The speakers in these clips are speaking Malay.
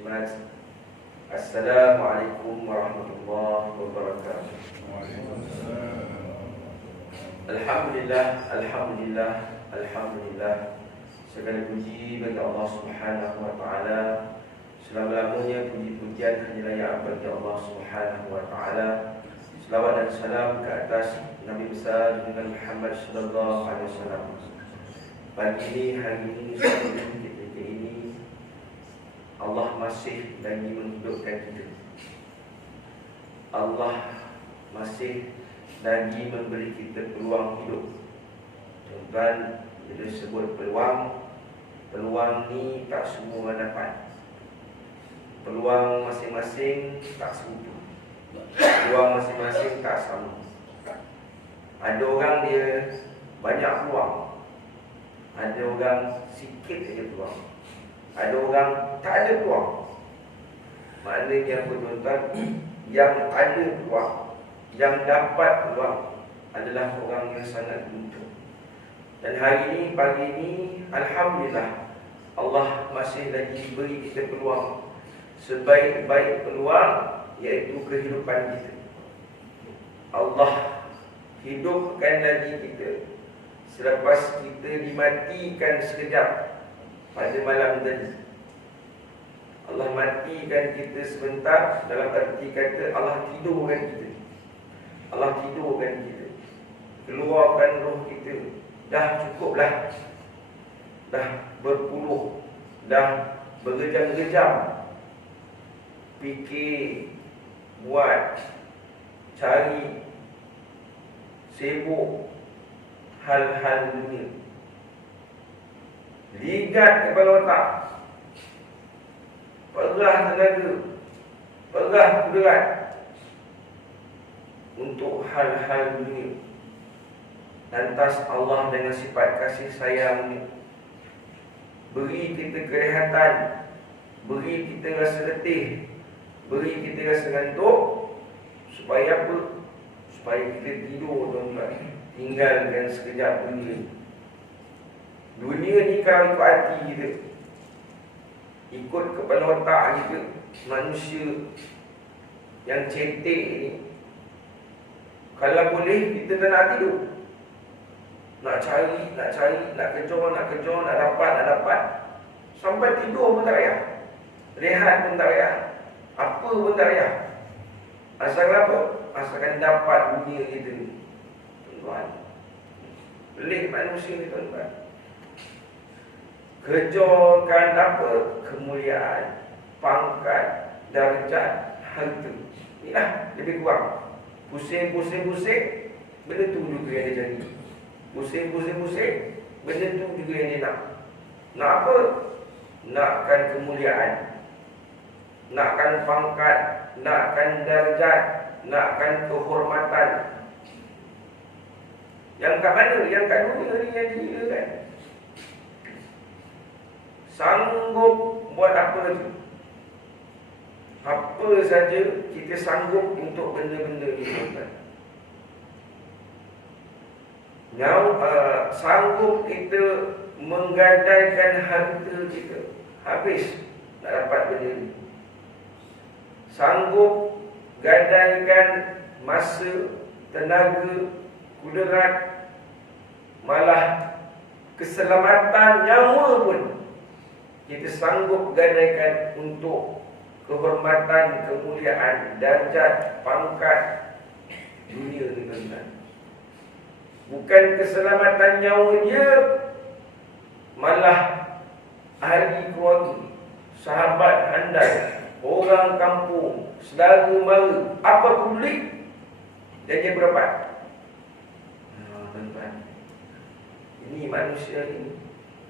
muslimat. Assalamualaikum warahmatullahi wabarakatuh. Alhamdulillah, alhamdulillah, alhamdulillah. Segala puji bagi Allah Subhanahu wa taala. Selama-lamanya puji-pujian hanya layak bagi Allah Subhanahu wa taala. Selawat dan salam ke atas Nabi besar Nabi Muhammad sallallahu alaihi wasallam. Pagi ini, hari ini, ketika ini Allah masih lagi menghidupkan kita. Allah masih lagi memberi kita peluang hidup. Tuan-tuan, bila sebut peluang, peluang ni tak semua orang dapat. Peluang masing-masing tak seutuh. Peluang masing-masing tak sama. Ada orang dia banyak peluang, ada orang sikit saja peluang, ada orang tak ada peluang. Maknanya apa tuan-tuan? Yang ada peluang, yang dapat peluang adalah orang yang sangat beruntung. Dan hari ini, pagi ini, alhamdulillah, Allah masih lagi beri kita peluang. Sebaik-baik peluang iaitu kehidupan kita. Allah hidupkan lagi kita selepas kita dimatikan sekejap pada malam tadi. Allah matikan kita sebentar, dalam arti kata Allah tidurkan kita. Allah tidurkan kita, keluarkan roh kita. Dah cukuplah, dah berpuluh, dah berjam-jam fikir, buat, cari, sibuk hal-hal dunia. Ligat kepala otak, perah tenaga, perah kudarat untuk hal-hal dunia. Lantas Allah dengan sifat kasih sayang beri kita kerehatan, beri kita rasa letih, beri kita rasa ngantuk. Supaya apa? Supaya kita tidur, tuan-tuan. Tinggalkan sekejap dunia. Dunia ni kalau ikut hati kita, ikut kepala otak kita, manusia yang cetek ni, kalau boleh kita tak nak tidur. Nak cari, nak kejar, nak dapat. Sampai tidur pun tak payah, rehat pun tak payah, apa pun tak payah. Asal apa? Asalkan dapat dunia kita ni, tuan-tuan. Pelik manusia ni, tuan-tuan. Kejarkan apa? Kemuliaan, pangkat, darjat, harta. Inilah lebih kurang. Pusing, benda tu juga yang dia cari. Pusing, benda tu juga yang dia nak. Nak apa? Nakkan kemuliaan, nakkan pangkat, nakkan darjat, nakkan kehormatan. Yang kat mana? Yang kat dunia ni yang dia kan. Sanggup buat apa tu? Apa saja kita sanggup untuk benda-benda ni, tuan-tuan. Sanggup kita menggadaikan harta kita, habis nak dapat benda ni. Sanggup gadaikan masa, tenaga, kudarat, malah keselamatan nyawa pun kita sanggup gadaikan untuk kehormatan, kemuliaan, darjat, pangkat dunia ni, tuan-tuan. Bukan keselamatan nyawa dia, malah ahli keluarga, sahabat handai, orang kampung, saudara mara, apa pun boleh dia berobat. Tuan-tuan, ini manusia ini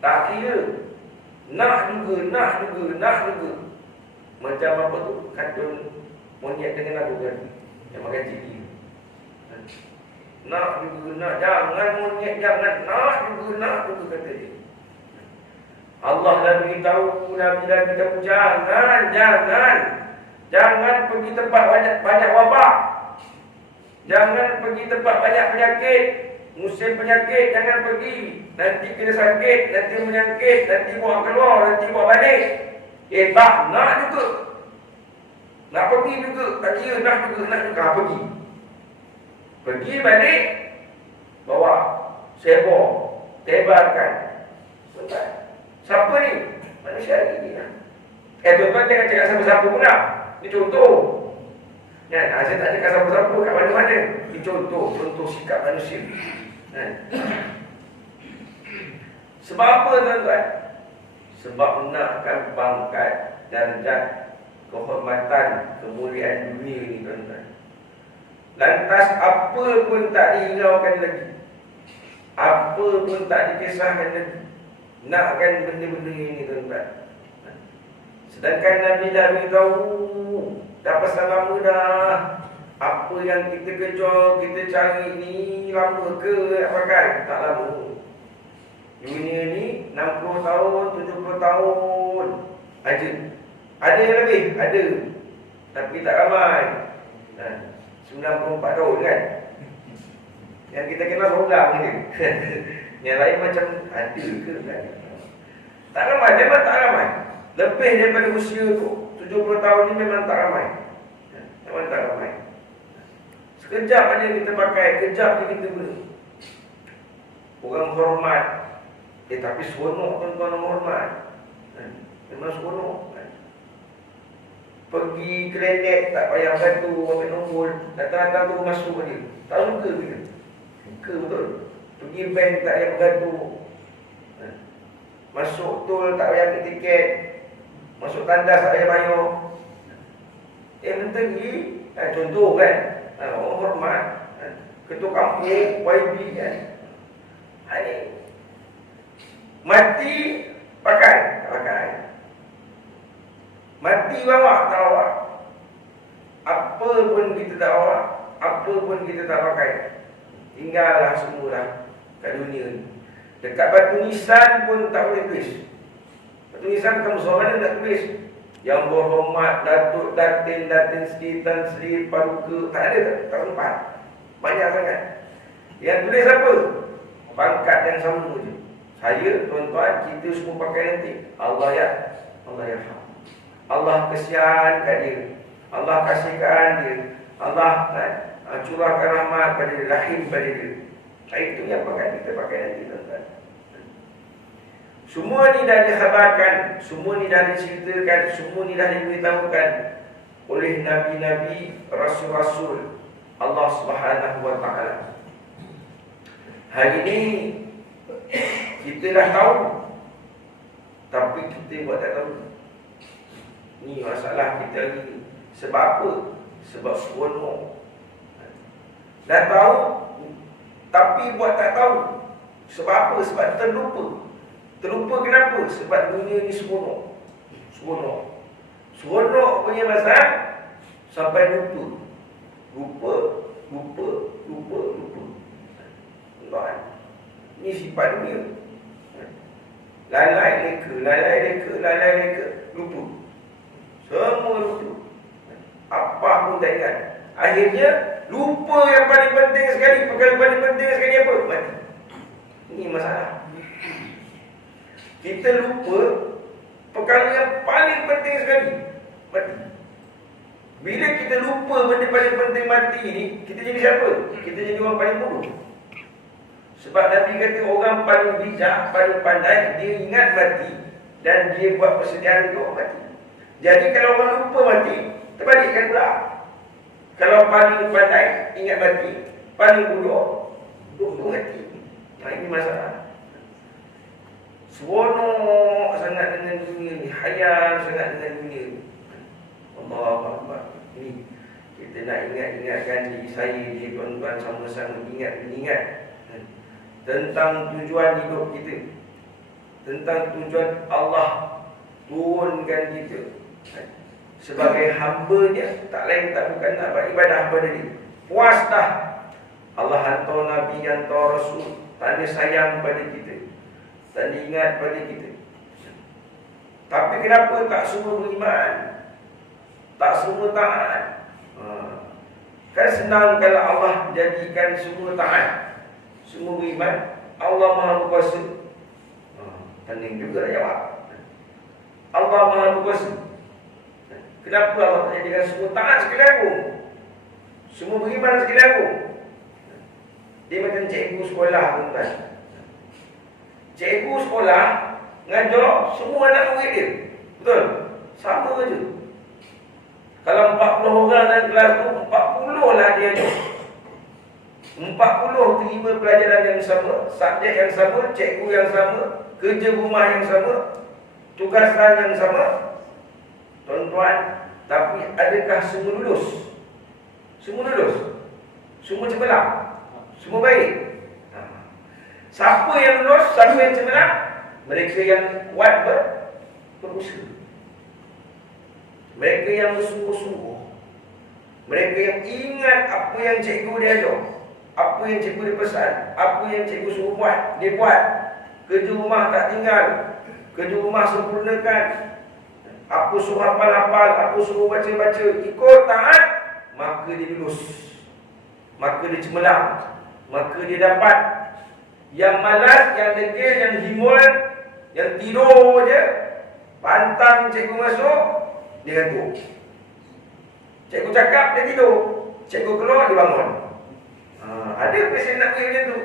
tak kira, nak juga. Macam apa tu, kartun monyet dengan aku kan, yang makan cili. Nak juga, jangan monyet, jangan, nak juga kata dia. Allah dah beritahu, Nabi dah beritahu, jangan pergi tempat banyak wabak, jangan pergi tempat banyak penyakit. Musim penyakit jangan pergi, nanti kena sakit, nanti menyakit, nanti bawa keluar, nanti bawa balik. Tak, nak juga. Nak pergi juga. Tak kira, nak juga. Pergi. Pergi balik, bawa sebor, tebarkan. Tuan-tuan, siapa ni? Manusia ni. Tuan-tuan jangan cakap siapa-siapa pula. Ini contoh. Saya tak cakap siapa-siapa kat mana-mana. Ini contoh sikap manusia. Sebab apa tuan-tuan? Sebab nakkan pangkat, darjat, kehormatan, kemuliaan dunia ni tuan-tuan. Lantas apa pun tak dihiraukan lagi, apa pun tak dikisahkan lagi. Nakkan benda-benda ini tuan-tuan. Sedangkan Nabi dah beritahu, dah pasal lama dah. Apa yang kita kejar, kita cari ni lama ke nak pakai? Tak lama. Dunia ni 60 tahun, 70 tahun aja. Ada yang lebih? Ada. Tapi tak ramai. 94 tahun kan? Yang kita kenal orang je. Yang lain macam ada ke kan? Tak ramai, memang tak ramai. Lebih daripada usia tu 70 tahun ni memang tak ramai. Memang tak ramai. Sekejap aja kita pakai, kejap je kita guna. Orang hormat. Tapi seronok tuan-tuan hormat. Memang seronok. Pergi kredit tak payah bantu, ambil nombor, datang-datang tu masuk dia. Tak suka kita. Suka betul. Pergi bank tak payah bergantung. Masuk tol tak payah ambil tiket. Masuk tandas tak payah bayar. Menteri, contoh kan, orang hormat, ketua kampung, YB kan. Ini mati pakai, tak pakai. Mati bawa, tak bawa. Apa pun kita tak bawa, apa pun kita tak pakai. Tinggallah semualah kat dunia ni. Dekat batu nisan pun tak boleh tulis. Batu nisan bukan musuh mana nak tulis. Yang berhormat, datuk, datin, sri, tan sri, paduka. Tak ada, tak sempat. Banyak sangat. Yang tulis apa? Pangkat yang sama je. Saya, tuan-tuan, kita semua pakai nanti. Allah ya Allah kesian kat dia, Allah kasihkan dia, Allah curahkan rahmat pada dia, rahim pada dia. Itu yang kita pakai nanti tuan-tuan. Semua ni dah dikhabarkan, semua ni dah diceritakan, semua ni dah diberitahukan oleh nabi-nabi, rasul-rasul Allah Subhanahu wa taala. Hari ini kita dah tahu, tapi kita buat tak tahu. Ni masalah kita hari ni. Sebab apa? Sebab seronok. Dah tahu, tapi buat tak tahu. Sebab apa? Sebab terlupa. Terlupa kenapa? Sebab dunia ni seronok. Seronok punya masa sampai lupa. Lupa. Ini sifat dunia. Lalai leka, lupa. Semua lupa. Apa pun tak ingat. Akhirnya lupa yang paling penting sekali. Perkara paling penting sekali apa? Mati. Ini masalah. Kita lupa perkara yang paling penting sekali. Mati. Bila kita lupa benda paling penting mati ni, kita jadi siapa? Kita jadi orang paling bodoh. Sebab Nabi kata orang paling bijak, paling pandai, dia ingat mati dan dia buat persediaan untuk mati. Jadi kalau orang lupa mati, terbalikkan pula. Kalau paling pandai, ingat mati, paling bodoh, mati. Ini masalah. Seronok sangat dengan dunia ni, hayal sangat dengan dunia ni. Allahu Akbar. Ini kita nak ingatkan diri saya, diri tuan-tuan sama-sama ingat tentang tujuan hidup kita, tentang tujuan Allah turunkan kita sebagai hamba-Nya, tak lain tak bukan nak beribadah pada dia. Puas dah Allah hantar Nabi, hantar Rasul, tanda sayang pada kita, tanda ingat pada kita. Tapi kenapa tak semua beriman? Tak semua taat? Kan senang kalau Allah jadikan semua taat, semua beriman. Allah Maha Kuasa. Pening juga jawab. Allah Maha Berkuasa. Kenapa Allah tak jadikan semua taat sekali aku? Semua beriman sekali aku? Dia macam cikgu sekolah, tuan-tuan. Cikgu sekolah ngajar semua anak murid dia. Betul? Sama je. Kalau 40 orang dalam kelas tu, 40 lah dia ajar. 40 terima pelajaran yang sama, subjek yang sama, cikgu yang sama, kerja rumah yang sama, tugasan yang sama. Tuan-tuan, tapi adakah semua lulus? Semua lulus? Semua cemerlang? Semua baik? Siapa yang lulus? Siapa yang cemerlang? Mereka yang kuat berusaha. Mereka yang bersungguh-sungguh. Mereka yang ingat apa yang cikgu dia ajar, apa yang cikgu dia pesan, apa yang cikgu suruh buat, dia buat. Kerja rumah tak tinggal, kerja rumah sempurnakan. Apa suruh hafal-hafal, apa suruh baca-baca, ikut taat, maka dia lulus. Maka dia cemerlang, maka dia dapat. Yang malas, yang degil, yang himul, yang tidur je, pantang cikgu masuk, dia gantung. Cikgu cakap, dia tidur. Cikgu keluar, dia bangun. Ada pesen nak pergi macam tu?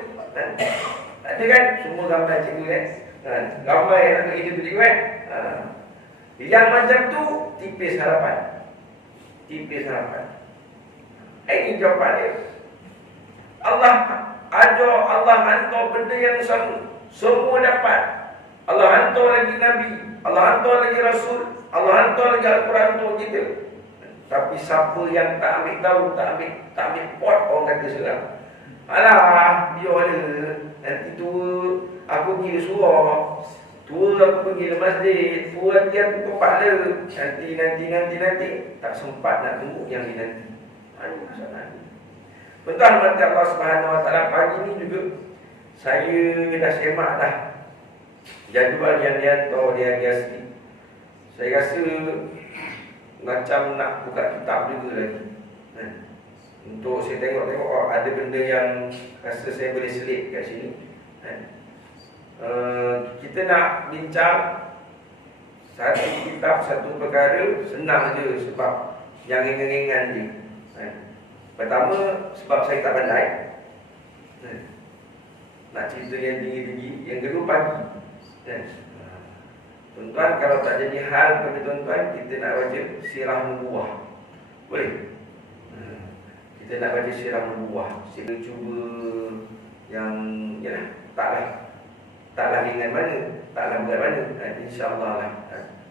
Ada kan? Semua gambar cikgu kan? Gambar yang nak pergi tu cikgu kan? Yang macam tu, tipis harapan. Tipis harapan. Ini jawapan dia. Allah ajar, Allah hantar benda yang sama. Semua dapat. Allah hantar lagi Nabi, Allah hantar lagi Rasul, Allah hantar lagi Al-Quran untuk kita. Tapi siapa yang tak ambil tahu, tak ambil pot, orang kata seram. Alah, biar dia. Nanti tu aku pergi ke surau, tua aku pergi ke masjid, tua dia aku kepala. Nanti tak sempat nak tunggu yang ni nanti. Ada masalah ni. Betul mati Allah Subhanahu Wa Taala. Pagi ni juga saya dah semak dah jadual yang dia hantar dia asli. Saya rasa macam nak buka kitab juga lagi. Untuk saya tengok ada benda yang rasa saya boleh selit kat sini. Kita nak bincang satu kitab, satu perkara, senang je sebab yang ringan-ringan je. Pertama, sebab saya tak pandai. Nak cerita yang tinggi-tinggi. Yang kedua, pagi. Tuan-tuan, kalau tak jadi hal bagi tuan-tuan, kita nak baca sirah nubuwah. Boleh? Kita nak baca sirah nubuwah. Sila cuba yang taklah ringan mana, taklah berat mana. InsyaAllah lah.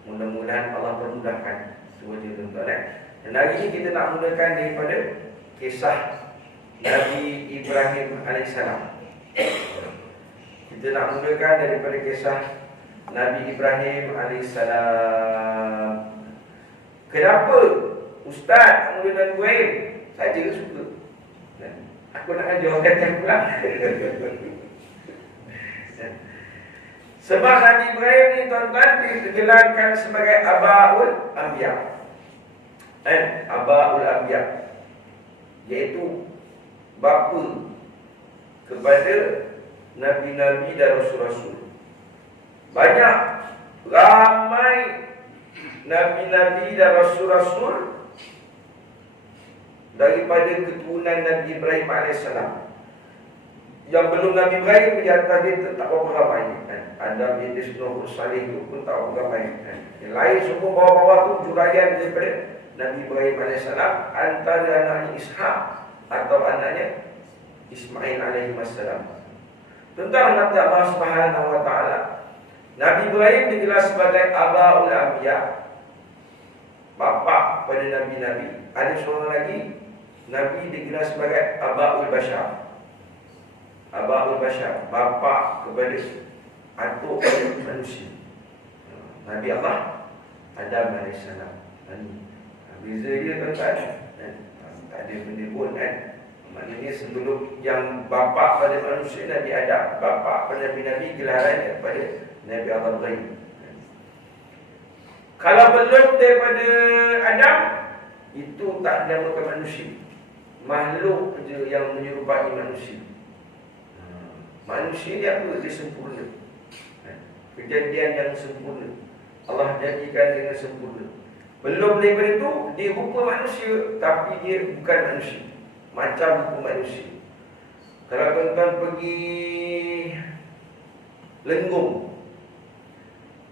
Mudah-mudahan Allah permudahkan. Cuba je tuan-tuan. Dan hari ini kita nak mulakan daripada kisah Nabi Ibrahim AS. Kita nak mulakan daripada kisah Nabi Ibrahim AS. Kenapa Ustaz mula Nabi Ibrahim? Saja suka. Aku nak ajar kata pula. Sebab Nabi Ibrahim ni tuan-tuan digelarkan sebagai Abaul Anbiya. Abaul Anbiya, iaitu bapa kepada Nabi-Nabi dan Rasul-Rasul. Banyak, ramai Nabi-Nabi dan Rasul-Rasul daripada keturunan Nabi Ibrahim AS. Yang belum Nabi Ibrahim di atas dia tak berapa ramai. Adam, Idris, Nuh, Salih itu pun tak berapa ramai. Yang lain semua bawah-bawah tu juraian daripada Nabi Ibrahim AS. Antara anaknya Ishak atau anaknya Ismail AS. Tentang Nabi Allah Subhanahu Wa Taala, Nabi Ibrahim digelar sebagai Abaul Anbiya, bapa pada Nabi-Nabi. Ada seorang lagi Nabi digelar sebagai Abaul Bashar. Abaul Bashar, bapa kepada atuk manusia. Nabi Allah Adam AS. Beza dia tuan-tuan, tak ada benda pun kan. Maknanya sebelum yang bapa pada manusia Nabi Adam, bapa pada Nabi-Nabi, gelarannya kepada Nabi Allah Ibrahim. Kalau belum daripada Adam, itu tak dinamakan manusia. Makhluk je yang menyerupai manusia. Manusia ni apa? Dia sempurna. Kejadian yang sempurna. Allah jadikan dengan sempurna. Belum daripada itu, dia rupa manusia, tapi dia bukan manusia, macam rupa manusia. Kalau tuan-tuan pergi Lenggong,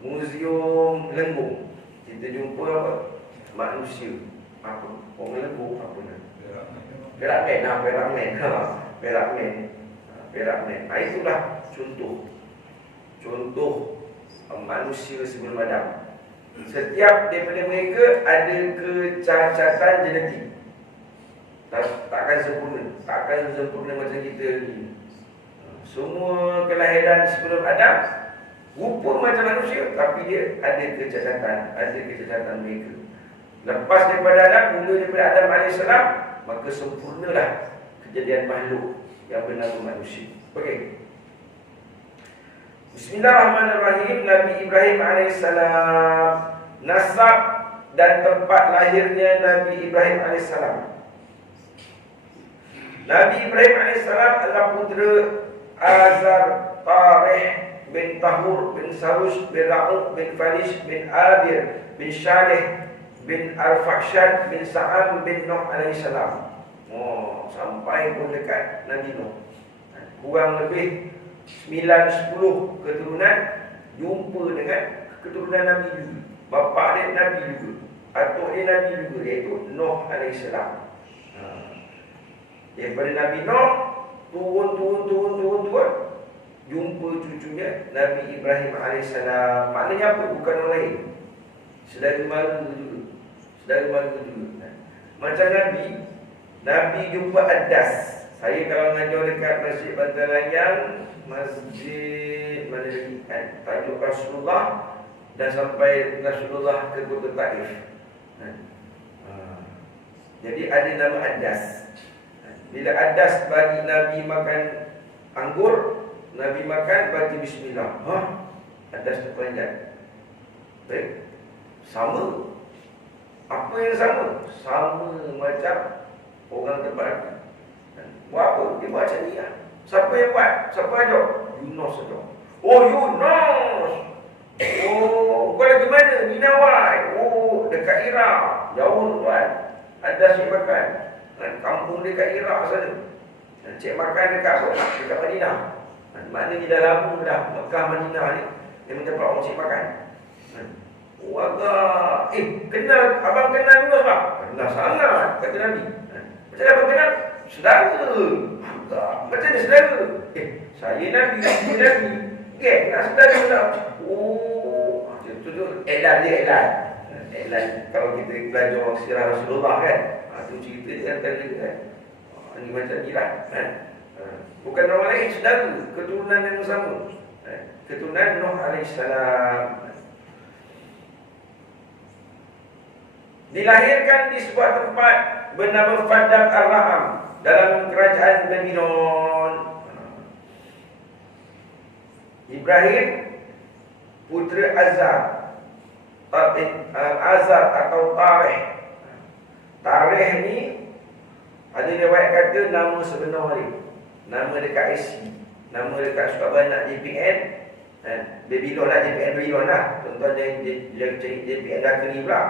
Museum Lenggong, kita jumpa apa? Manusia. Apa? Orang Lenggong apa nak? Perakmen. Perakmen. Itulah contoh manusia sebelum Adam. Setiap daripada mereka ada kecacatan genetik. Takkan sempurna macam kita ni. Semua kelahiran sebelum Adam rupa macam manusia, tapi dia ada kecacatan mereka. Lepas daripada Adam, mula daripada Adam AS, maka sempurnalah kejadian makhluk yang bernama manusia. Okey. Bismillahirrahmanirrahim. Nabi Ibrahim AS, nasab dan tempat lahirnya Nabi Ibrahim AS. Nabi Ibrahim AS adalah putera Azar, Tarih bin Tahur bin Sarus bin Ra'u bin Farish bin Abir bin Shalih bin Al-Fakshad bin Sa'am bin Nuh AS. Sampai pun dekat Nabi Nuh. Kurang lebih 9-10 keturunan jumpa dengan keturunan Nabi juga. Bapa dia Nabi juga, atuk dia Nabi juga, iaitu Nuh AS. Daripada Nabi Nuh turun jumpa cucunya Nabi Ibrahim AS. Maknanya apa? Bukan orang lain, saudara mara juga. Macam Nabi jumpa Adas. Saya kalau mengajar dekat Masjid Bantalayang, Masjid mana lagi kan, tajuk Rasulullah, dan sampai Rasulullah ke kota Taif. Jadi ada nama Adas. Bila Adas bagi Nabi makan anggur, Nabi makan bagi bismillah. Adas terperanjat. Baik. Sama. Apa yang sama? Sama macam orang tempat aku. Buat apa? Dia buat macam ni lah. Siapa yang buat? Siapa ajak? Yunus ajak. Oh, Yunus! Oh, kau lagi mana? Ninawai. Oh, dekat Iraq. Jauh tuan. Adas yang makan. Kampung dekat Iraq sana. Cik makan dekat apa? Dekat Madinah. Mana ni dah lama dah Mekah Madinah ni. Dia minta orang cik makan. Oh agak. Kenal, abang kenal Yunus tak? Kenal sangat, kata Nabi. Macam abang kenal? Saudara. Agak. Macam mana saudara? Saya Nabi, dia Nabi. Nak saudara tak? Oh, itu Elan dia, Elan. Kalau kita belajar sirah Rasulullah kan, itu cerita dia antara dia kan. Ini macam ni lah kan? Bukan orang lain, saudara, keturunan yang sama. Keturunan Nuh AS. Dilahirkan di sebuah tempat bernama Fadak Ar-Raham dalam kerajaan Babylon. Ibrahim putera Azar atau Tarih. Tarih ni ada riwayat kata nama sebenar dia, nama dekat IC, nama dekat suka banyak JPN. Babylon lah, JPN Babylon lah. Tuan-tuan dia cari JPN Dhaka ni pula.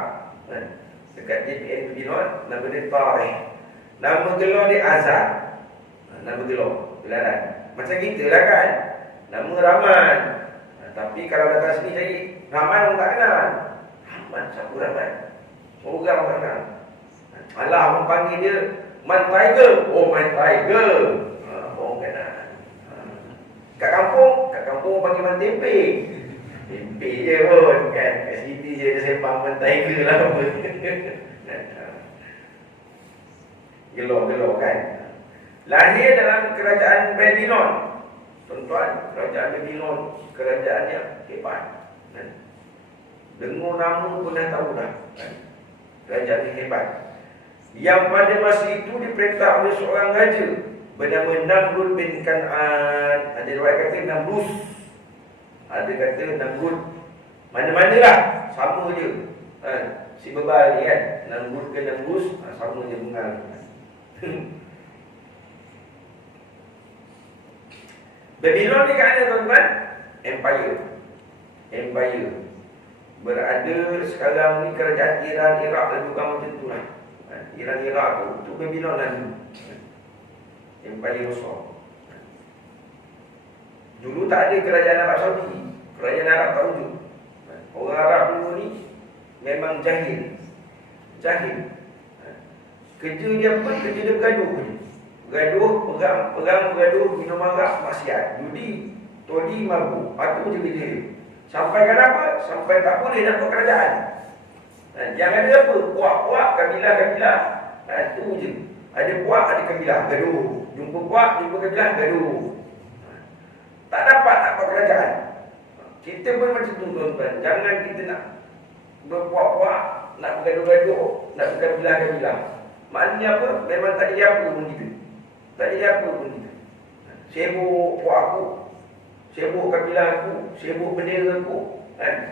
Dekat JPN Babylon, nama dia Tarih. Nama gelar dia Azar. Nama gelaran. Macam kita lah kan, nama Rahman. Tapi kalau datang sini cari Rahman, orang tak kenal. Rahman, siapa Rahman? Orang tak kenal. Alah, orang panggil dia Man Tiger. Oh, Man Tiger. Orang kenal. Kat kampung panggil Man Tempe. Tempe je pun kan. Kat sini je dia sembang Man Tiger lah apa. Gelor kan. Lahir dalam kerajaan Babylon. Tuan-tuan, kerajaan Babylon, kerajaan yang hebat. Dengar nama pun dah tahu dah. Kerajaan yang hebat. Yang pada masa itu diperintah oleh seorang raja bernama Namrud bin Kan'an. Ada riwayat kata Namrus, ada kata Namrud. Mana-mana lah, sama je. Si bebal ni kan, Namrud ke Namrus, sama je bengal. Babylon ni kat mana tuan-tuan? Empire. berada sekarang ni kerajaan Iran, Iraq lebih kurang macam tu lah. Iran, Iraq tu Babylon lah dulu. Empire besar. Dulu tak ada kerajaan Arab Saudi. Kerajaan Arab tak wujud. Orang Arab dulu ni memang jahil. Kerja dia apa? Kerja dia bergaduh je. Perang, bergaduh, minum arak, maksiat, judi, todi, mabuk. Itu je kerja dia. Sampai kan apa? Sampai tak boleh dapat kerajaan. Yang ada apa? Puak-puak, kabilah-kabilah. Itu je. Ada puak, ada kabilah, gaduh. Jumpa puak, jumpa kabilah, gaduh. Tak dapat kerajaan. Kita pun macam tu, tuan-tuan. Jangan kita nak berpuak-puak, nak bergaduh-gaduh, nak berkabilah-kabilah. Maknanya apa? Memang tak jadi apa pun kita. Tak jadi apa pun kita. Sibuk puak aku, sibuk kabilah aku, sibuk bendera aku,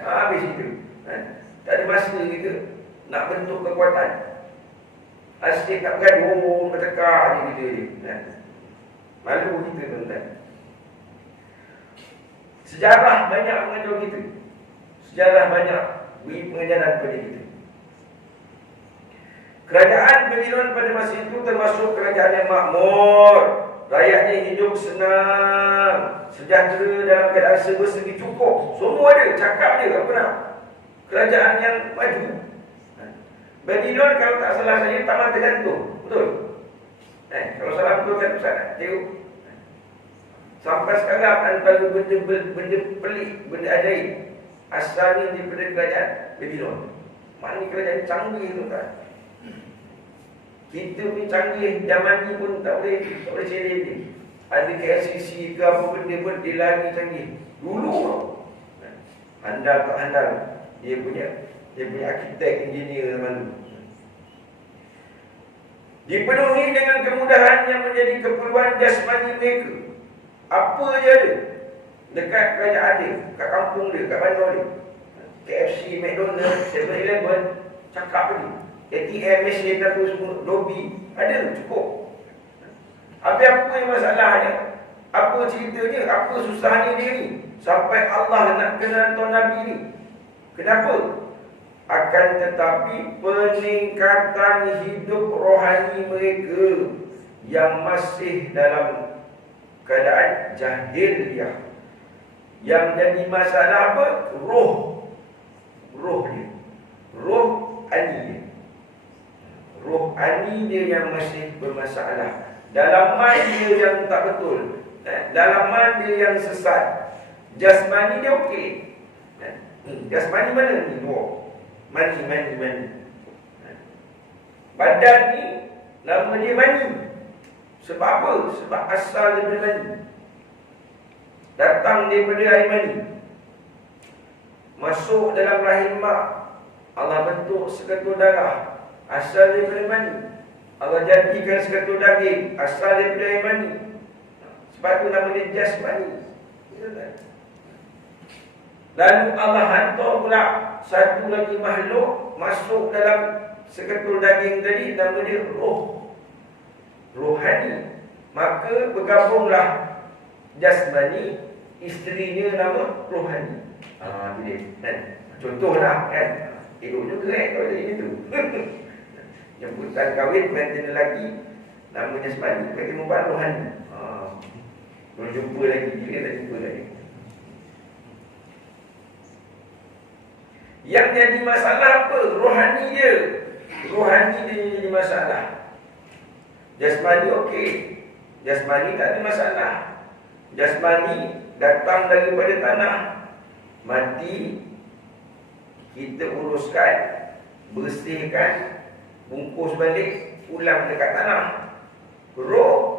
habis itu. Tak ada masa kita nak bentuk kekuatan. Asyik nak bergaduh, bertekar je kita. Malu kita, tuan-tuan. Sejarah banyak mengajar kita. Sejarah banyak beri pengajaran kepada kita. Kerajaan Babylon pada masa itu termasuk kerajaan yang makmur. Rakyatnya hidup senang, sejahtera, dalam keadaan serba segi cukup. Semua ada, cakap dia, apa nak? Kerajaan yang maju. Babylon kalau tak salah saya taman tergantung. Betul? Kalau salah betul kan Ustaz nak tengok. Sampai sekarang antara benda pelik, benda ajaib, asalnya daripada kerajaan Babylon. Maknanya kerajaan canggih tu kan. Kita pun canggih, zaman ni pun tak boleh cari dia. Ada KLCC ke apa benda pun dia lagi canggih. Dulu handal tak handal, dia punya arkitek, engineer zaman dulu. Dipenuhi dengan kemudahan yang menjadi keperluan jasmani mereka. Apa je ada dekat kerajaan dia, kat kampung dia, kat bandar dia. KFC, McDonald's, 7-Eleven, cakap ni. ATM, mesin, apa semua, lobby, ada, cukup. Habis apa yang masalahnya? Apa ceritanya? Apa susahnya dia ni? Sampai Allah nak kenal tuan Nabi ni. Kenapa? Akan tetapi peningkatan hidup rohani mereka yang masih dalam keadaan jahiliyah. Yang jadi masalah apa? Roh dia. Roh ani dia. Roh ani dia yang masih bermasalah. Dalaman dia yang tak betul. Dalaman dia yang sesat. Jasmani dia okey. Jasmani mana ni? Dua. Mani. Badan ni nama dia mani. Sebab apa? Sebab asal daripada mani. Datang daripada air mani. Masuk dalam rahim mak. Allah bentuk seketul darah. Asal daripada mani. Allah jadikan seketul daging. Asal daripada air mani. Sebab tu nama dia jasmani. Lalu Allah hantar pula satu lagi makhluk masuk dalam seketul daging tadi, nama dia roh. Rohani. Maka bergabunglah jasmani, isterinya nama rohani. Itu dia kan? Contohlah kan. Elok juga kalau jadi itu. Jemputan kahwin pengantin lelaki, nama jasmani, bagi membuat rohani. Belum jumpa lagi, dia tak jumpa lagi. Yang jadi masalah apa? Rohani dia. Rohani dia jadi masalah. Jasmani okey. Jasmani tak ada masalah. Jasmani datang daripada tanah. Mati, kita uruskan, bersihkan, bungkus balik, pulang dekat tanah. Roh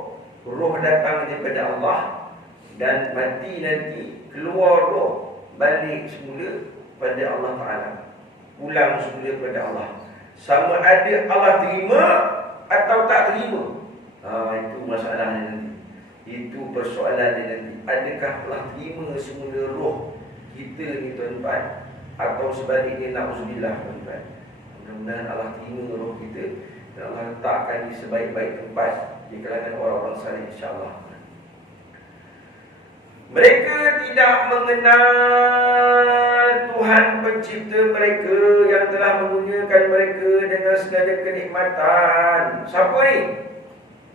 datang daripada Allah. Dan mati nanti keluar roh, balik semula pada Allah Ta'ala, pulang semula kepada Allah. Sama ada Allah terima atau tak terima, itu masalahnya nanti. Itu persoalannya nanti. Adakah Allah terima semula roh kita ni, tuan-tuan, atau sebaliknya, na'udzubillah, tuan-tuan. Mudah-mudahan Allah terima roh kita dan Allah letakkan di sebaik-baik tempat di kalangan orang-orang saleh, insya-Allah. Mereka tidak mengenal Tuhan pencipta mereka yang telah menggunakan mereka dengan segala kenikmatan. Siapa ni?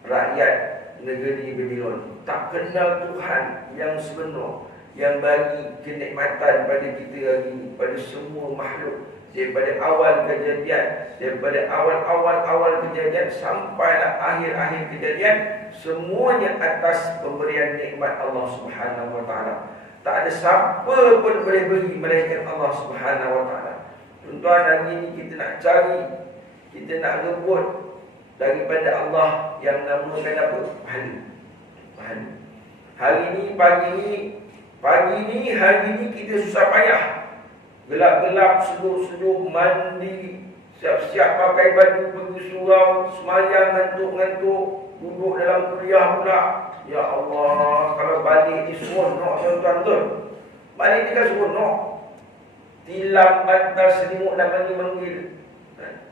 Rakyat negeri Babylon. Tak kenal Tuhan yang sebenar, yang bagi kenikmatan pada kita hari ini, pada semua makhluk. Daripada awal kejadian, daripada awal kejadian sampailah akhir kejadian, semuanya atas pemberian nikmat Allah Subhanahu wa taala. Tak ada siapa pun boleh beri melainkan Allah Subhanahu wa taala. Tuan-tuan, hari ini kita nak cari, kita nak rebut daripada Allah yang namakan apa? Pahala. Hari ini, hari ini kita susah payah. Gelap-gelap, sejuk-sejuk, mandi, siap-siap pakai baju, pergi surau, semayang, ngantuk-ngantuk, duduk dalam kuliah pula. Ya Allah, kalau balik ni seronok, tuan-tuan. Balik ni kan seronok. Tilam bantal selimut nak manggil.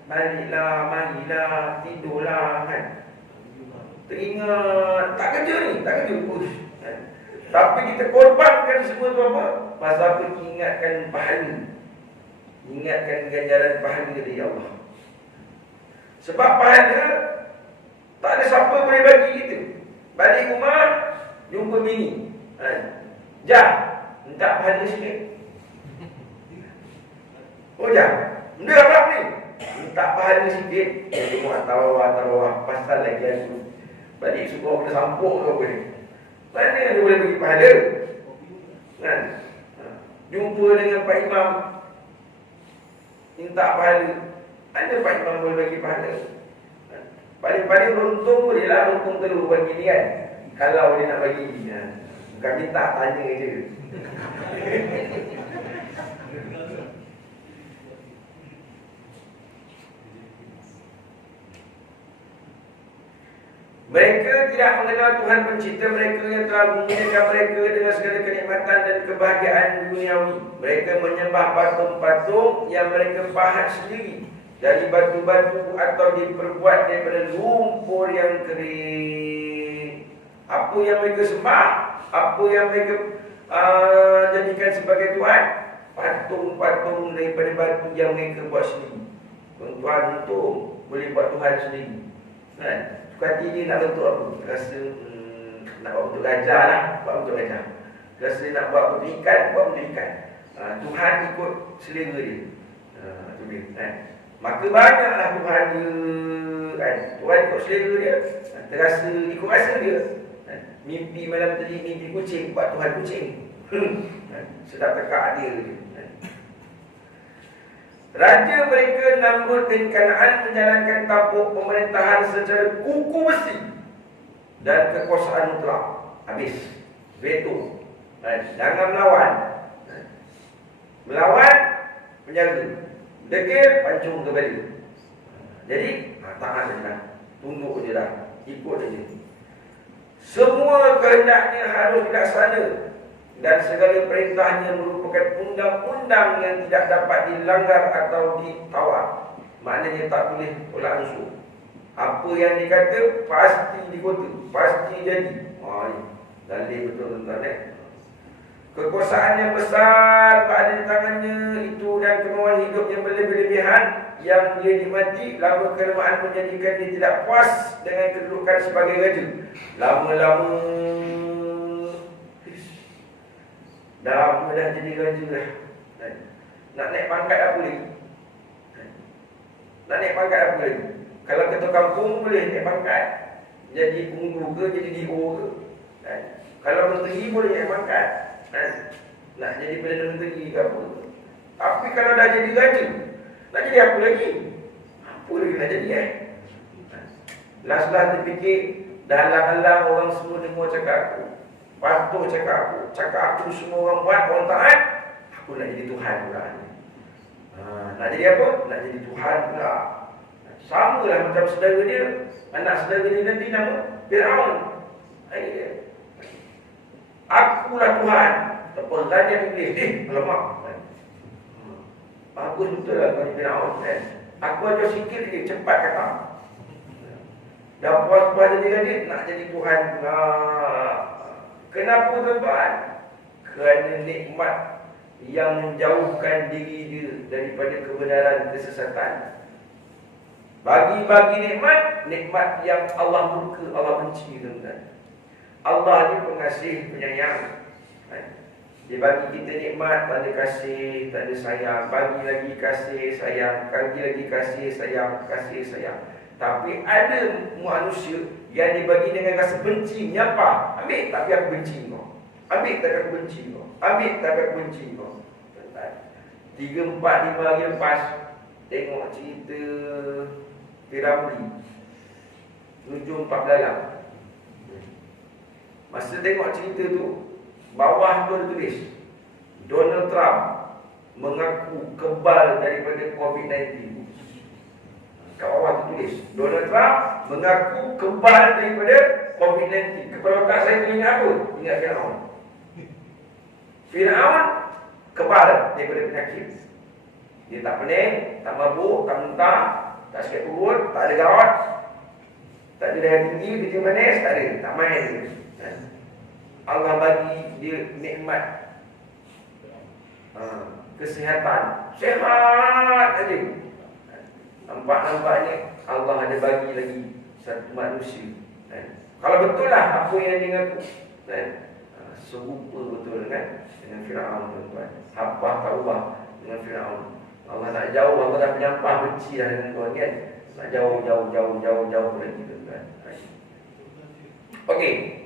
Baliklah, marilah, tidurlah kan. Teringat, tak kerja ni, tak kerja. Tapi kita korbankan semua tu apa? Pasal apa? Ingatkan pahala. Ingatkan ganjaran pahala dari Allah. Sebab pahala tak ada siapa boleh bagi kita. Balik rumah, jumpa bini. Jam, minta pahala sikit. Oh jam, benda apa ni? Minta pahala sikit. Dia buat tawar, pasal lagi aku. Balik suruh kena sampuk ke apa ni? Mana dia boleh bagi pahala? Kan? Jumpa dengan Pak Imam, minta pahala. Mana Pak Imam boleh bagi pahala? Paling-paling runtung boleh lah, runtung telur bagi ni kan. Kalau dia nak bagi, bukan minta, tanya je. Mereka tidak mengenal Tuhan pencipta mereka yang telah menggunakan mereka dengan segala kenikmatan dan kebahagiaan duniawi. Mereka menyembah patung-patung yang mereka pahat sendiri dari batu-batu atau diperbuat daripada lumpur yang kering. Apa yang mereka sembah, apa yang mereka jadikan sebagai Tuhan? Patung-patung daripada batu yang mereka buat sendiri. Tuan-tuan tu boleh buat Tuhan sendiri kan? Suka hati dia nak bentuk apa? Rasa nak buat bentuk gajah lah, buat bentuk gajah. Rasa nak buat bentuk ikan, buat bentuk ikan. Tuhan ikut selera dia. Itu dia kan? Maka banyaklah Tuhan dia kan? Tuhan ikut selera dia, terasa ikut rasa dia kan? Mimpi malam tadi, mimpi kucing, buat Tuhan kucing. Sedap tekak dia kan? Raja mereka Namrud bin Kanaan menjalankan tampuk pemerintahan secara kuku besi dan kekuasaan mutlak. Habis. Veto. Jangan melawan. Melawan, penjaga. Degil, pancung kembali. Jadi, tahan je lah. Tunduk je lah. Ikut je. Semua kehendaknya harus dilaksana dan segala perintahnya merupakan undang-undang yang tidak dapat dilanggar atau ditawar. Maknanya tak boleh tolak usul. Apa yang dikata pasti dikota, pasti jadi. Dalil betul tuan-tuan. Kekuasaan yang besar berada di tangannya itu dan kemauan hidup yang berlebihan yang dia nikmati, lama kelamaan menjadikan dia tidak puas dengan kedudukan sebagai raja. Lama-lama dah jadi raja dah. Nak naik pangkat apa lagi? Nak naik pangkat apa lagi? Kalau ketua kampung boleh naik pangkat, jadi pengundu ke, jadi DO ke. Kalau menteri boleh naik pangkat, nak jadi Perdana Menteri ke apa. Tapi kalau dah jadi raja, nak jadi apa lagi? Apa lagi nak jadi Last-last dia fikir, dah halang-halang orang semua dengar cakap aku, patuh cakap aku semua orang buat, orang taat, aku nak jadi Tuhan pula. Nak jadi apa? Nak jadi Tuhan pula. Sama lah macam saudara dia, anak saudara dia nanti nama Fir'aun. Akulah Tuhan. Terperanjat Iblis. Alamak. Bagus betul lah bagi Fir'aun kan. Aku aja sikit dia cepat kata. Dah puas-puas jadi nak jadi Tuhan pula. Kenapa tuan-tuan? Kerana nikmat yang menjauhkan diri dia daripada kebenaran kesesatan. Bagi-bagi nikmat yang Allah murka, Allah benci, tuan-tuan. Allah ni pengasih, penyayang. Dia bagi kita nikmat, tak ada kasih, tak ada sayang. Bagi lagi kasih, sayang. Bagi lagi kasih, sayang. Kasih, sayang. Tapi ada manusia yang dibagi dengan rasa benci, menyapa. Ambil, tapi aku benci kau. Ambil, tapi aku benci kau. Ambil, tapi aku benci kau. 3, 4, 5 hari lepas, tengok cerita Piramli, Nujum 4 Belalang. Masa tengok cerita tu, bawah tu ada tulis Donald Trump mengaku kebal daripada COVID-19. Kat bawah tu tulis Donald Trump mengaku kebal daripada COVID-19. Kepala otak saya tu ingat apa? Ingat Firaun. Firaun kebal daripada penyakit. Dia tak pening, tak mabuk, tak muntah, tak sakit perut, tak ada gawat, tak ada darah tinggi, kencing manis, tak ada, tak main dia. Allah bagi dia nikmat kesihatan, sihat aja. Nampak-nampaknya Allah ada bagi lagi satu manusia. Kalau betul lah apa yang dia ngaku, serupa betul kan dengan Firaun, tuan-tuan. Habah taubah dengan Firaun. Allah nak jauh, Allah dah penyampah benci dah dengan tuan kan. Nak jauh lagi, tuan-tuan. Okey.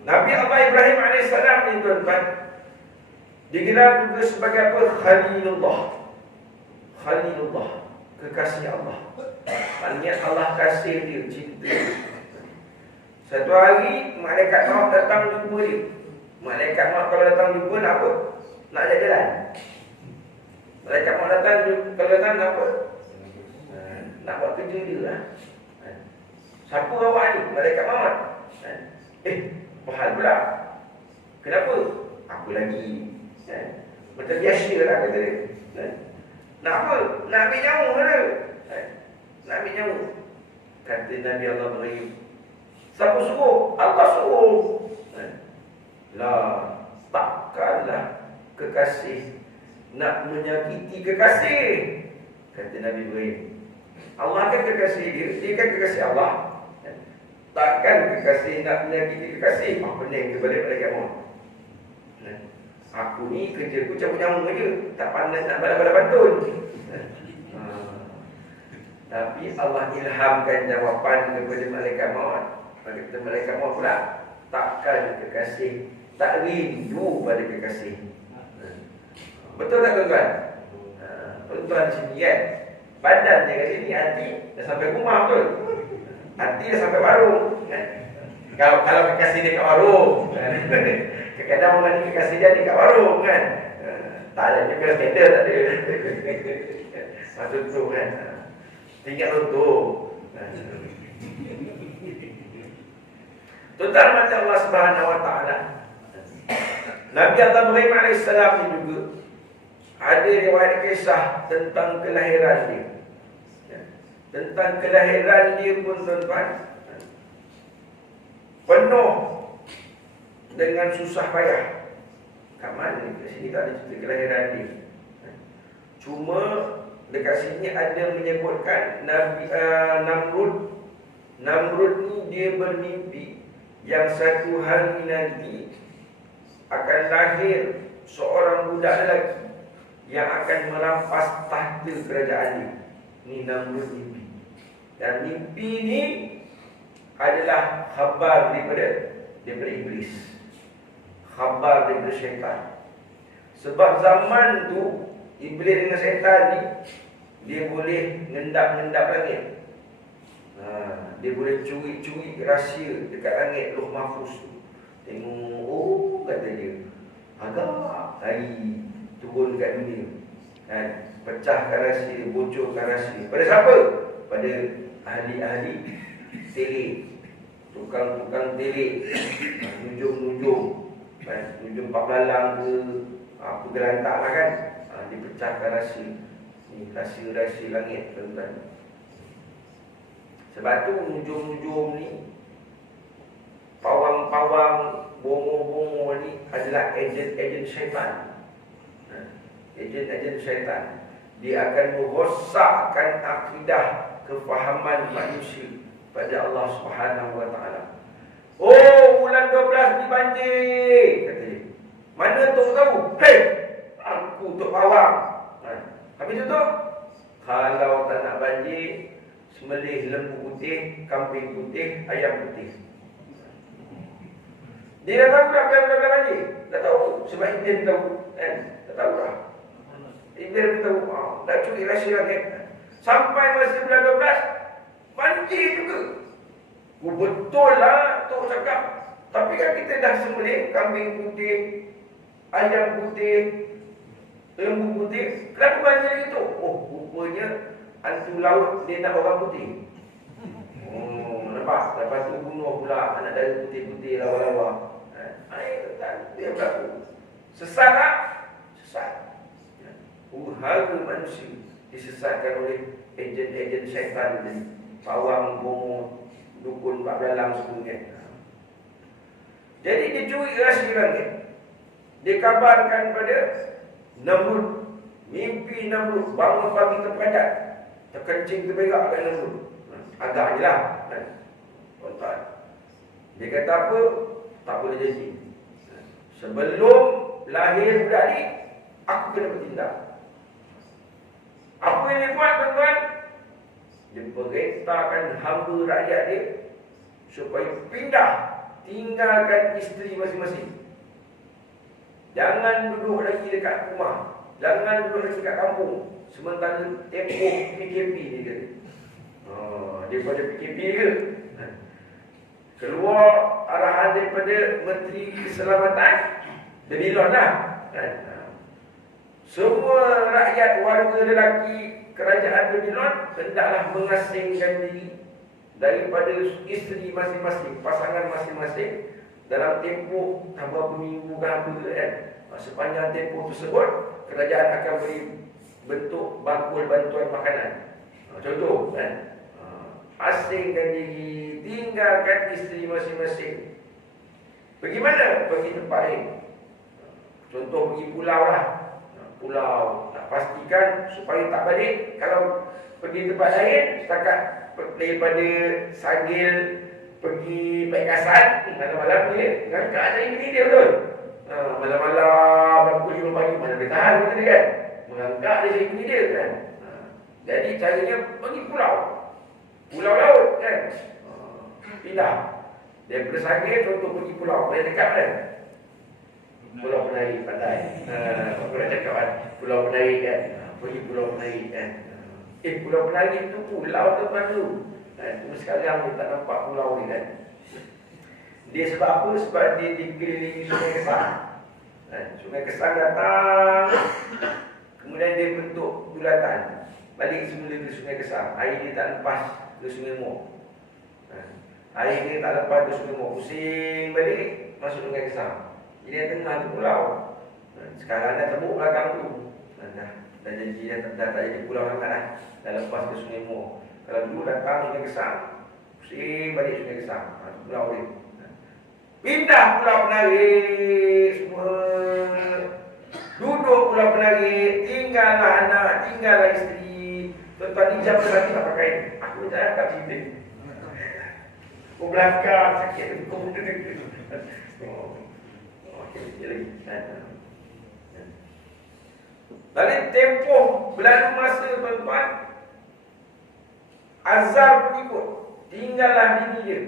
Nabi Allah Ibrahim AS ni, tuan-tuan, digelar juga sebagai apa? Khalilullah, kekasih Allah. Maknanya Allah kasih dia, cinta. Satu hari malaikat maut datang jumpa dia. Malaikat maut kalau datang jumpa nak apa? Nak ajak jalan. Malaikat maut datang kalau datang nak apa? Nak buat kerja dia lah. Siapa awak ni? Malaikat maut. Pahal pula. Kenapa? Aku lagi macam biasa lah kata dia. Nak apa? Nak ambil nyawa ke? Nak ambil nyawa. Kata Nabi Allah Ibrahim, siapa suruh? Allah suruh. Lah, takkanlah kekasih nak menyakiti kekasih. Kata Nabi Ibrahim, Allah kan kekasih dia, dia kan kekasih Allah. Takkan kekasih nak menyakiti kekasih. Pening kepada malaikat maut. Aku ni kerja aku cabut nyawa je, tak pandai nak balas-balas pantun. Tapi Allah ilhamkan jawapan kepada malaikat maut. Kata malaikat maut pula, takkan kekasih tak rindu pada kekasih. Betul tak, tuan-tuan? Tuan-tuan sini kan, badan dia kat sini, hati dah sampai rumah, betul? Hati dah sampai warung kan? Kalau kekasih dia kat warung kan? Kadang-kadang orang ni kekasih dia dekat warung kan? Tak ada, dia kena standar tak ada. Maksud tu kan, tinggal untung. Tuan-tuan macam Allah Subhanahu Wa Taala, Nabi Allah Ibrahim AS ni juga ada riwayat kisah tentang kelahiran dia. Tentang kelahiran dia pun, tuan-tuan, penuh dengan susah payah. Kat mana? Kat sini tak ada cerita kelahiran dia. Cuma dekat sini ada menyebutkan Nabi Namrud ni dia bermimpi yang satu hari nanti akan lahir seorang budak lelaki yang akan merampas tahta kerajaan dia. Ni Namrud mimpi. Dan mimpi ni adalah khabar daripada iblis, khabar daripada syaitan. Sebab zaman tu iblis dengan syaitan ni dia boleh ngendap-ngendap langit. Dia boleh curi-curi rahsia dekat langit Lauh Mahfuz tu. Tengok, kata dia, agak hari turun dekat dunia kan, pecahkan rahsia, bocorkan rahsia. Pada siapa? Pada ahli-ahli telik, tukang-tukang telik, nujum-nujum kan, nujum 4 Belalang ke apa gelantak lah kan. Dia pecahkan rahsia ni, rahsia-rahsia langit, tuan-tuan. Sebab tu nujum-nujum ni, pawang-pawang, bongo-bongo ni adalah ejen-ejen syaitan. ejen-ejen syaitan. Dia akan merosakkan akidah, kefahaman manusia pada Allah Subhanahu wa taala. Oh, bulan 12 ni banjir, kata dia. Mana Tok tahu? Hei, aku Tok Pawang. Habis tu Tok, kalau tak nak banjir, sembelih lembu putih, kambing putih, ayam putih. Dia dah tahu dah bulan-bulan banjir. Dah tahu, sebab Indian tahu kan? Dah tahu dah. Indian tahu, dah curi rahsia langit. Sampai masa bulan 12, banjir juga. Betul lah Tok cakap. Tapi kan kita dah sembelih kambing putih, ayam putih, lembu putih. Kenapa banjir gitu? Oh, rupanya hantu laut dia nak orang putih. Nampak? Lepas tu bunuh pula anak dara putih-putih lawa-lawa. Dia berlaku. Sesat tak? Sesat. Harga manusia disesatkan oleh ejen-ejen syaitan tadi. Pawang, bomo, dukun, pak belalang sebagainya. Jadi dia curi rahsia langit. Dia kabarkan pada Namrud. Mimpi Namrud bangun pagi terperanjat, terkencing terberak kat Namrud. Agaknya lah kan? Tuan-tuan, dia kata apa? Tak boleh jadi. Sebelum lahir budak ni, aku kena bertindak. Apa yang dia buat tuan-tuan? Dia perintahkan hamba rakyat dia supaya pindah, tinggalkan isteri masing-masing. Jangan duduk lagi dekat rumah, jangan duduk lagi dekat kampung. Sementara tempoh PKP ni kata. Daripada PKP ke? Keluar arahan daripada Menteri Keselamatan, Babylon lah kan? Semua rakyat warga lelaki kerajaan Babylon hendaklah mengasingkan diri daripada isteri masing-masing, pasangan masing-masing dalam tempoh beberapa minggu ke apa kan. Sepanjang tempoh tersebut, kerajaan akan beri bentuk bakul bantuan makanan. Contoh kan, asingkan diri, tinggalkan isteri masing-masing. Pergi mana? Pergi tempat lain. Contoh pergi pulau lah. Pulau, nak pastikan supaya tak balik. Kalau pergi tempat lain, setakat daripada Sagil pergi Pekasan, malam-malam dia ngangkat saya bini dia betul. Malam-malam pukul 5 pagi mana boleh tahan benda dia kan. Mengangkat dia saya bini dia kan. Jadi caranya pergi pulau, pulau laut kan. Pindah daripada Sagil contoh pergi pulau, boleh dekat kan. Pulau Penari pandai. Aku nak cakap kan, Pulau Penari kan. Pergi Pulau Penari kan. Pulau Penari itu pulau tempat tu. Cuma sekarang dia tak nampak pulau ni kan. Dia sebab apa? Sebab dia dikelilingi Sungai Kesang. Sungai Kesang datang, kemudian dia bentuk bulatan, balik semula ke Sungai Kesang. Air dia tak lepas ke Sungai Mok. Air dia tak lepas ke Sungai Mok, pusing balik masuk Sungai Kesang. Jadi yang tengah tu pulau. Sekarang dah tembuk belakang tu. Dah jadi dah tak jadi pulau sangat lah. Dah lepas ke Sungai Mok. Kalau dulu datang Sungai Kesang, pusing balik Sungai Kesang. Pulau dia. Pindah Pulau Penari semua. Duduk Pulau Penari, tinggallah anak, tinggallah isteri. Tuan-tuan ni jam lagi tak pakai. Aku tak nak cerita. Aku belakang sakit. Aku berdua. Dari tempoh berlalu masa tuan-tuan, Azar pun ikut. Tinggallah bini dia.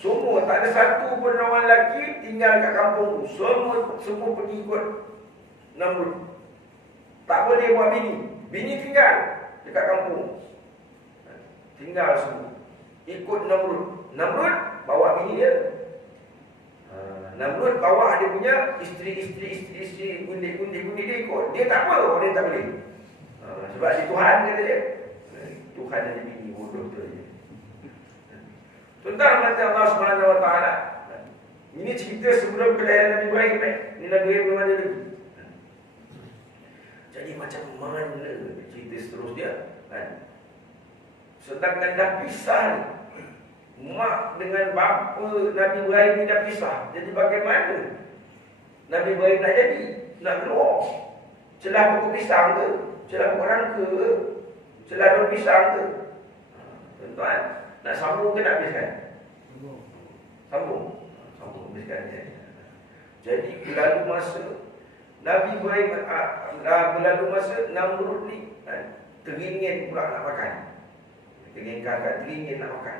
Semua tak ada satu pun orang lelaki tinggal kat kampung tu. Semua pergi ikut Namrud. Tak boleh buat bini. Bini tinggal dekat kampung. Tinggal semua ikut Namrud. Namrud bawa bini dia. Namrud bawa dia punya isteri gundi dia ikut. Dia tak apa, dia tak boleh. Sebab dia Tuhan kata dia. Tuhan ada bini bodoh tu je. Tuan-tuan kata Allah Subhanahu Wa Taala. Ini cerita sebelum kelahiran Nabi Ibrahim. Ini Nabi Ibrahim belum ada lagi. Jadi macam mana cerita seterusnya kan? Sedangkan dah pisah ni, mak dengan bapa Nabi Ibrahim ni dah pisah. Jadi bagaimana Nabi Ibrahim nak jadi? Nak keluar. celah pokok pisang ke? Celah pokok rangka ke? Celah daun pisang ke? Tuan-tuan, nak sambung ke nak habiskan? Sambung. Sambung habiskan ya. Jadi berlalu masa Nabi Ibrahim berlalu masa Namrud ni teringin pula nak makan. Teringin kakak teringin nak makan.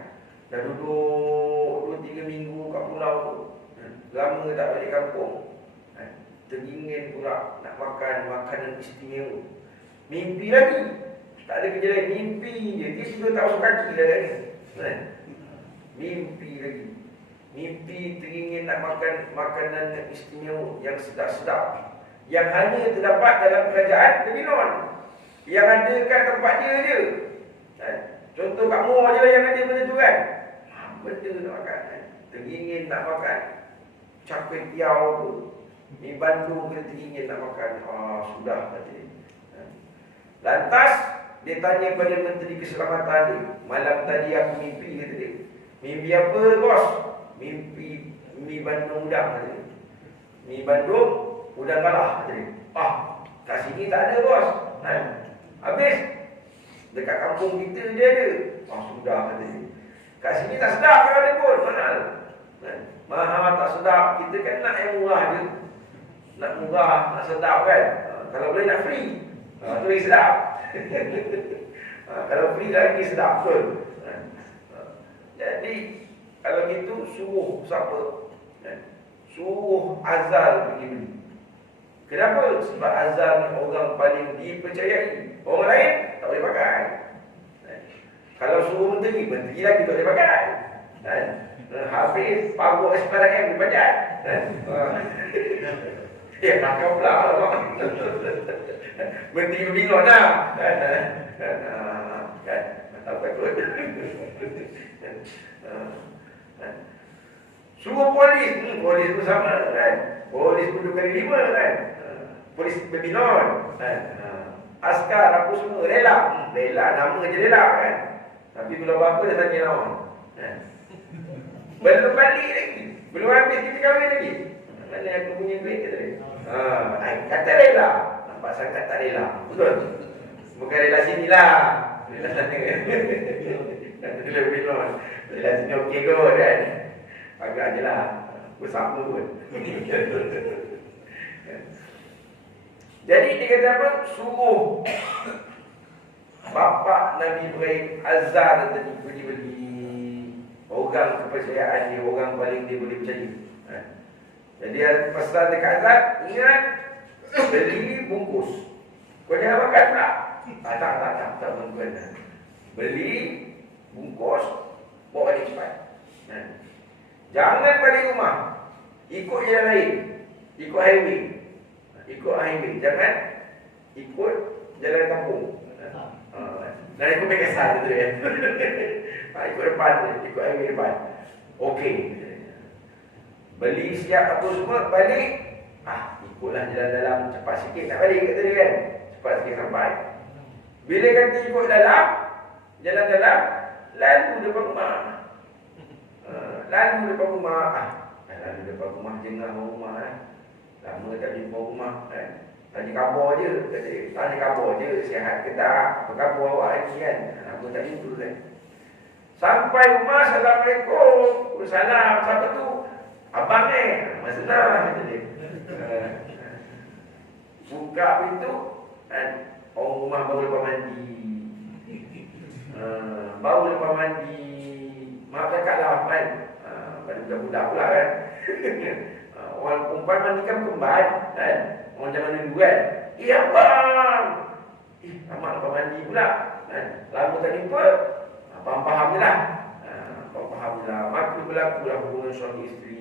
Dah duduk 2-3 minggu kat pulau tu. Lama tak balik kampung. Teringin pula nak makan makanan istimewa. Mimpi lagi. Tak ada kerja lain, mimpi je. Dia sudah tak masuk kaki dah kan. Mimpi lagi. Mimpi teringin nak makan makanan istimewa yang sedap-sedap, yang hanya terdapat dalam kerajaan Babilon, yang ada kat tempat dia je. Contoh kat Muar je lah yang ada benda tu kan. Benda nak makan. Teringin nak makan Char-kway teow tu, mi Bandung kita teringin nak makan. Sudah tadi. Lantas dia tanya pada Menteri Keselamatan dia, malam tadi aku mimpi, kata dia. Mimpi apa bos? Mimpi mi Bandung udang, kata dia. Mi Bandung udang kalah, kata dia. Kat sini tak ada bos. Habis dekat kampung kita dia ada. Sudah, kata dia. Kat sini tak sedap kalau ada pun, mahal. Mahal tak sedap, kita kan nak yang murah je. Nak murah, nak sedap kan. Kalau boleh nak free, tu lagi sedap. Kalau free lagi sedap betul. Jadi kalau gitu suruh siapa? Suruh Azal pergi beli. Kenapa? Sebab Azal ni orang paling dipercayai. Orang lain tak boleh pakai. Kalau suruh menteri lagi tak boleh pakai. Habis pabuk SPRM dipanjat. Pakai pula Allah. Menteri Babilon lah. Kan? Tak takut. Suruh polis. Polis pun sama kan. Polis pun 2 kali 5 kan. Polis Babilon kan. Askar apa semua rela. Rela nama je rela kan. Tapi belum apa dia tanya lawan. Belum balik lagi. Belum habis kita kahwin lagi. Mana aku punya duit kata dia. Kata rela. Nampak sangat tak rela. Betul? Bukan rela sini lah. Rela sana kan. Rela Babilon. Rela sini okey kot kan. Agak je lah. Bersama pun. Jadi dia kata apa? Suruh bapa Nabi Ibrahim Azar tadi pergi beli. Orang kepercayaan dia, orang paling dia boleh percaya. Jadi pesan dekat Azar, ingat beli bungkus. Kau jangan makan pula. Tak tuan-tuan. Beli bungkus, bawa balik cepat. Jangan balik rumah. Ikut jalan lain. Ikut highway. Jangan ikut jalan kampung. Dan ikut Mekasar tu kan. Ikut depan, ikut highway depan. Okey. Beli siap apa semua, balik. Ikutlah jalan dalam, cepat sikit nak balik kat tadi kan. Cepat sikit sampai. Bila kata ikut dalam, jalan dalam, lalu depan rumah. Lalu depan rumah, jengah rumah kan. Lama tak jumpa rumah kan. Tanya khabar je, sihat ke tak? Apa khabar awak lagi kan? Lama tak jumpa kan. Sampai rumah, Assalamualaikum. Salam, siapa tu? Abang Masa dah kata dia. Buka pintu kan. Orang rumah baru lepas mandi. Maaf cakap lah kan. Pada budak-budak pula kan. Orang perempuan mandi kan kembar kan. Orang zaman dulu kan. Abang. Amat lepas mandi pula kan. Lama tak jumpa. Faham je lah. Maka berlakulah hubungan suami isteri.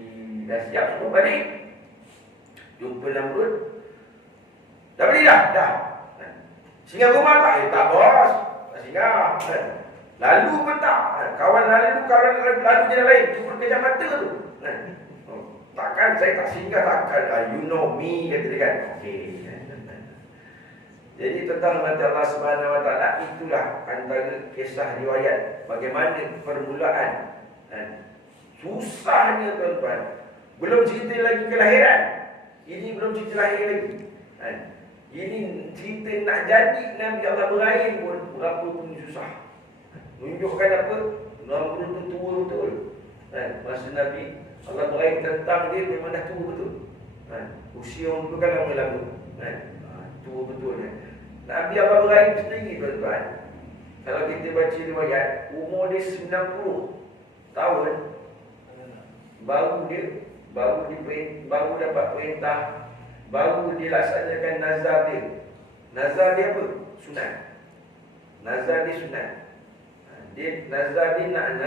Dah siap semua balik. Jumpa Namrud. Dah beli dah? Dah. Singgah rumah tak? Tak bos. Tak singgah. Lalu pun tak. Kawan lalu jalan lain. Cuma kejap mata tu. Takkan saya tak singgah, takkan. You know me, kata dia kan. Okey. Jadi tentang mata Allah Subhanahu Wa Taala, itulah antara kisah riwayat bagaimana permulaan. Susahnya tuan-tuan. Belum cerita lagi kelahiran. Ini belum cerita lahir lagi. Ini cerita nak jadi Nabi Allah berakhir pun berapa pun susah. Menunjukkan apa? Nabi itu tua betul. Masa Nabi Allah berakhir tentang dia memang dah tua betul. Usia orang tu kan lama-lama. Tua betul. Nabi Allah berakhir sendiri tuan-tuan. Kalau kita baca riwayat, umur dia 90 tahun. Baru dapat perintah, baru dilaksanakan nazar dia. Nazar dia apa? Sunat. Nazar dia sunat. Nazar dia nak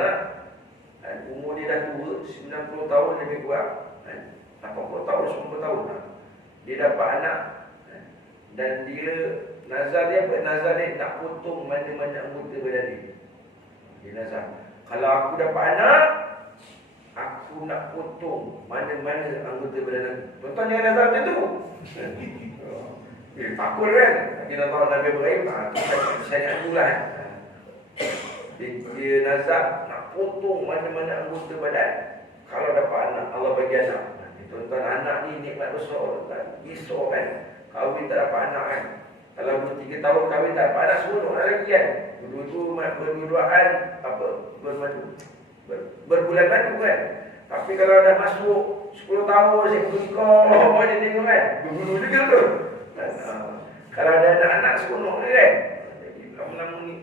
umur dia dah tua, 90 tahun lebih kurang, 80 tahun, 90 tahun. Dia dapat anak. Dan dia nazar dia apa? Nazar dia nak potong mana-mana anggota badan dia. Dia nazar, kalau aku dapat anak, aku nak potong mana-mana anggota badan aku. Tuan-tuan jangan nazar macam tu. Takut kan? Kita tahu Nabi Ibrahim, syariat tu lah. Dia nazar nak potong mana-mana anggota badan. Kalau dapat anak, Allah bagi anak. Tuan-tuan, anak ni nikmat besar, tuan-tuan. Risau kan? Kahwin tak dapat anak kan? Kalau 3 tahun kahwin tak dapat anak, seronok lagi kan? Berdua-duaan berbulan madu kan? Tapi kalau dah masuk 10 tahun, saya berikut, dia tengok kan? Berbulu juga tu. Kalau ada anak-anak, seronok kan? Jadi lama-lama ni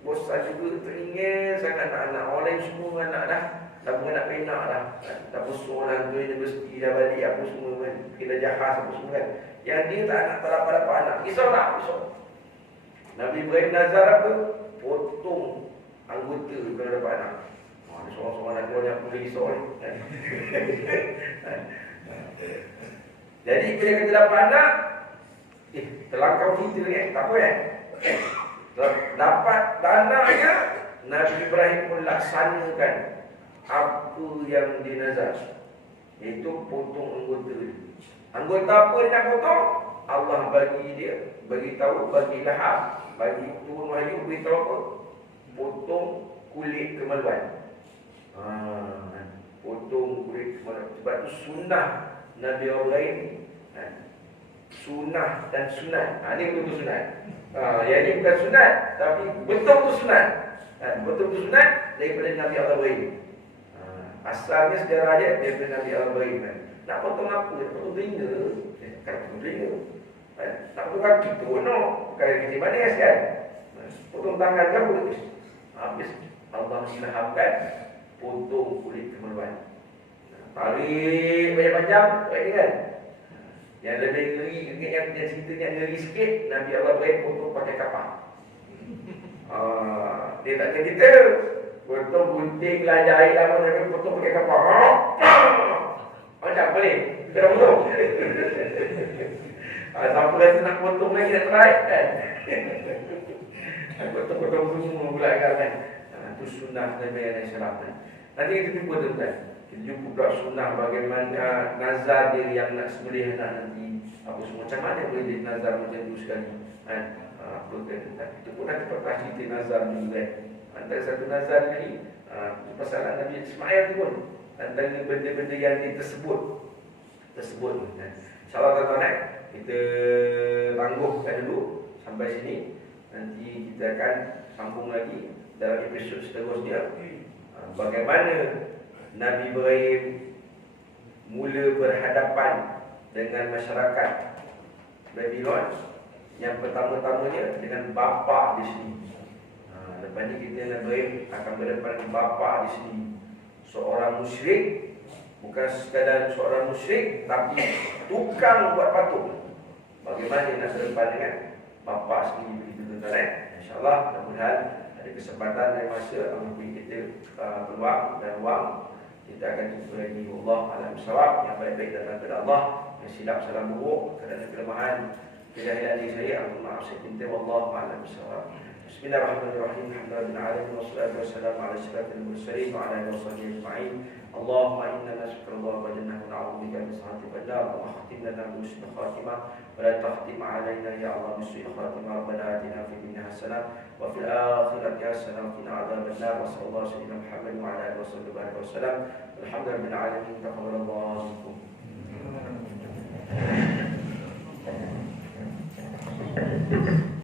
bosan juga, teringin sangat anak-anak. Orang lain semua anak dah anak penak dah. Dah besar lah, tu universiti dah balik apa semua kan. Kena jahaz apa semua kan. Yang dia tak dapat anak. Risau tak? Risau. Nabi Ibrahim nazar apa? Potong anggota kalau dapat anak. Ada seorang-seorang nak keluar yang boleh risau ni. Jadi bila kita dapat anak, terlangkau kita ni tak apa kan? Dapat anaknya, Nabi Ibrahim pun laksanakan apa yang dia nazar, iaitu potong anggota dia. Anggota apa dia nak potong? Allah bagi dia, bagi tahu, bagi ilham, bagi turun wahyu, beritahu apa? Potong kulit kemaluan. Potong kulit kemaluan. Sebab tu sunnah Nabi Ibrahim, sunnah dan sunat. Ini betul-betul sunat. Yang ini bukan sunat, tapi betul-betul sunat. Betul-betul sunat daripada Nabi Ibrahim. Asalnya sejarah dia daripada Nabi Ibrahim. Nak potong apa? Nak potong telinga. Kan potong telinga. Nak potong kaki tu, no. Bukan di mana ya kan? Potong tangan kan boleh. Habis Allah ilhamkan potong kulit kemaluan. Tarik panjang-panjang, baik kan? Yang lebih ngeri, yang ceritanya ngeri sikit, Nabi Allah Ibrahim potong pakai kapal. Dia tak kena kita potong gunting lah, jahit lah, Nabi potong pakai kapal. Macam boleh? Kita dah potong. Siapa rasa nak potong lagi, nak try kan? Potong-potong semua pula kan? Itu sunnah Nabi SAW. Nanti kita jumpa tuan-tuan. Kita jumpa pula sunnah bagaimana nazar dia yang nak sembelih anak nanti. Apa semua, macam mana boleh jadi nazar macam tu sekali kan? Kita pun nanti pernah cerita nazar ni kan. Antara satu nazar ni pasalan Nabi Ismail tu pun, antara benda-benda yang dia tersebut kan. InsyaAllah tuan-tuan kita tangguhkan dulu sampai sini. Nanti kita akan sambung lagi dalam episod seterusnya. Bagaimana Nabi Ibrahim mula berhadapan dengan masyarakat Babylon. Yang pertama-tamanya dengan bapa di sini. Lepas ni kita Nabi Ibrahim akan berhadapan dengan bapa di sini. Seorang musyrik, bukan sekadar seorang musyrik, tapi tukang buat patung. Bagaimana nak berhadapan dengan bapa sendiri begitu tuan-tuan. InsyaAllah mudah-mudahan ada kesempatan dan masa Allah beri kita peluang dan ruang. Kita akan jumpa lagi. Allah alam sawab. Yang baik-baik datang daripada Allah, yang silap salam buruk kerana kelemahan kejahilan diri saya, Allah maaf saya minta. Wallahu alam sawab. Bismillahirrahmanirrahim. Alhamdulillahil alamin wassalatu wassalamu ala asyrafil mursalin wa ala alihi washabbihi ajma'in. Allahumma inna nas'aluka wa jannah wa na'udzubika min sakhatika wa nar. Wa khtim lana bi husnil khatimah wa la takhtim alaina ya Allah bi su'il khatimah. Rabbana atina fid dunya hasanah wa fil akhirati hasanah wa qina adzaban nar. Wa sallallahu alaihi wa Muhammad wa ala alihi wasallam. Alhamdulillahil alamin. Taqabbalallahu minkum.